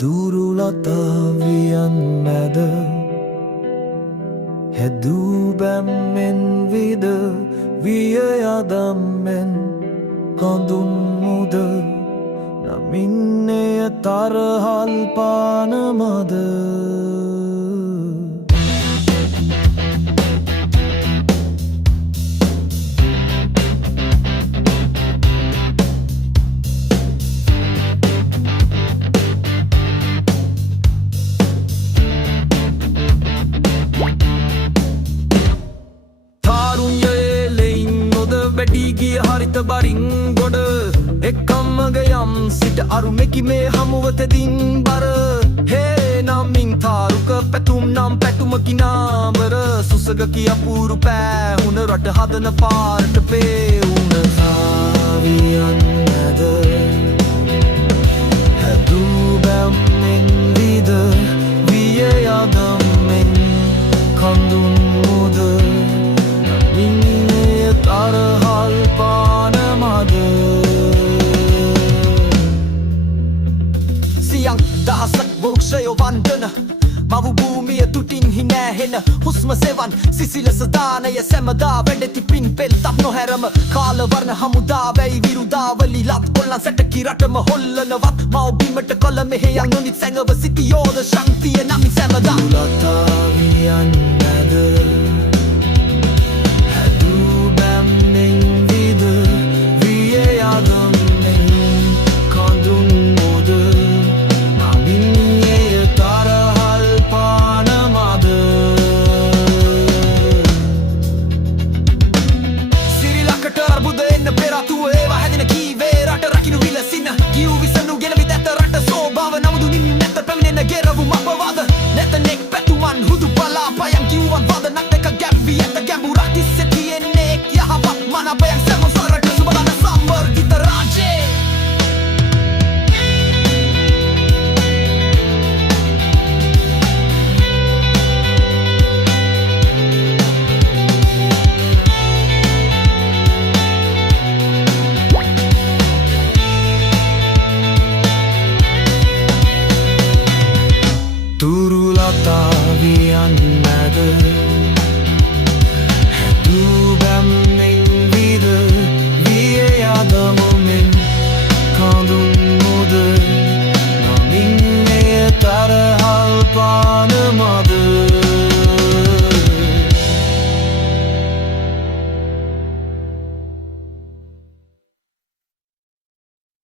දුරුලතාවියන් මැද හැදූබැම්මෙන් විද වියයදම්මෙන් කඳුන් මුද නමින්නය තරහල් පානමද වැඩිගිය හරිත බරින් ගොඩ එක්කම්මග යම් සිට අරුමෙකි මේ හමුවතෙදින් බර හේ නමින් තාරුක පැතුම් නම් පැටුමකි නාමර සුසග කිය පුරු පෑහුණ රට හදන පාරට පේවුණ සාවියන් නැද හැදූබැම්මෙන් විද විය යදම්මෙන් කඳුන් මුද නමින්නය තරහල් පානමද සියං දහසක් වෘක්ෂයෝ වන්දන මවු භූමිය තුටින් හිනෑහෙන හුස්ම සෙවන් සිසිලස දානය සැමදා වැඩෙති පින් පෙල් තත් නොහැරම කාලවර්ණ හමුදා වැයි විරුදාවලි ලත් කොල්ලන් සැටකි රටම හොල්ලනවත් මවබිමට කළ මෙහෙයන් නොනිත් සැඟව සිටියෝද ශක්තිය නමි සැමදා ලතාවියන් නැද Hudu pala bayang kiwan pada nak teka gap via ta gambura tiseti enek ya habat mana bayang sama suara ke sebalana sambar kita raje Latavian mැද හැදූබැම්මෙන් විද විය යදමුමෙන් කඳුන් මුද නමින් එය තරහල් පානමද